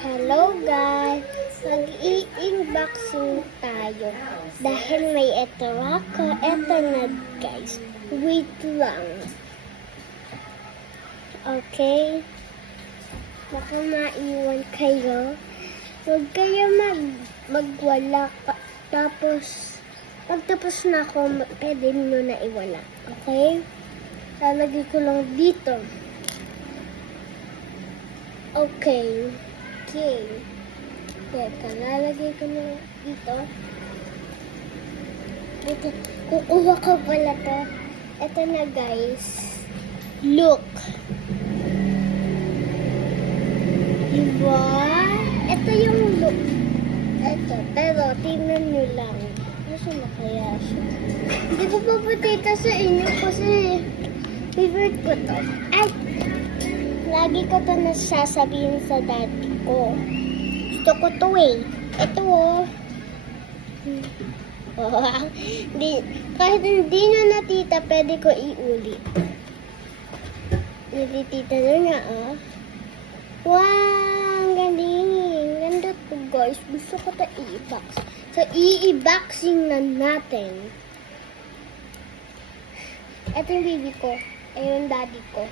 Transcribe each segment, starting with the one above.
Hello guys! Mag-i-unboxing tayo. Dahil may ito ako. Ito na guys. Wait lang. Okay? Baka maiwan kayo. Huwag kayo magwala. Tapos, pagtapos na ako, pwede nyo na iwala. Okay? Lalagay ko lang dito. Okay. Teka, lalagay ko na dito. Kukuha ko pala to. Ito na guys. Look. Diba? Ito yung look. Ito. Pero, tingnan nyo lang. Ano na kaya siya? Hindi ko papatita sa inyo kasi favorite ko to. Ay! Lagi ko to nasasabihin sa daddy ko. Gusto ko to eh. Ito oh. Kahit hindi nyo na tita, pwede ko iulit. Hindi tita na ah. Wow! Ang galing. Ganda to guys. Gusto ko to i-box. So, i-boxing na natin. Ito yung baby ko. Ayun yung daddy ko.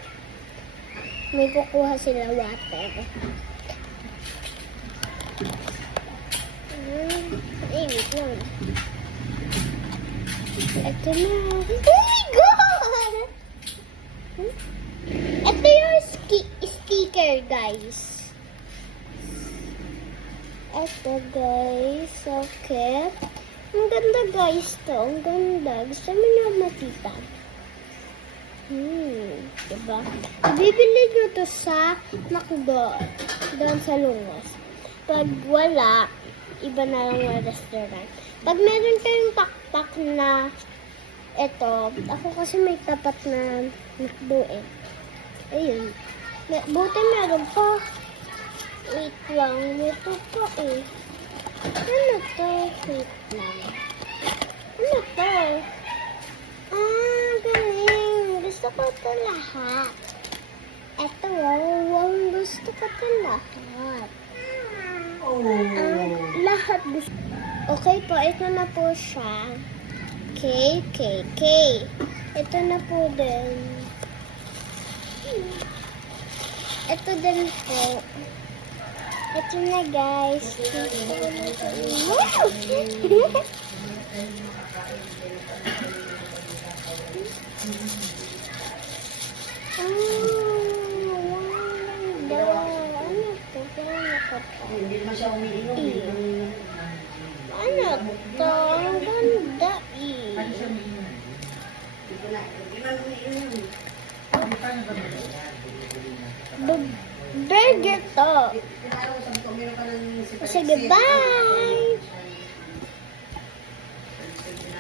May kukuha sila water. Wait lang. Ito na. Oh my God! Ito yung sticker, guys. Ito, guys. Okay. Ang ganda, guys, to. Ang ganda. Gusto mo na matita? Diba? Bibili nyo to sa McDo. Doon sa Lungos. Pag wala, iba na lang yung restaurant. Pag meron kayong pakpak na ito, ako kasi may tapat na McDo eh. Ayun. Buti meron pa. Wait lang. Ito pa eh. Ano to? Wait lang. Ano to? Galing. Gusto ko ito lahat. Ito, wow, gusto ko ito lahat. Lahat gusto. Okay po, ito na po siya. K. Ito na po din. Ito din po. Ito na guys. Wow! Hindi naman siya umiinom. Ano to? Ang ganda eh. Ano siya umiinom? Hindi naman umiinom. Burger to. Sige, bye!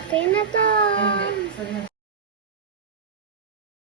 Okay na to.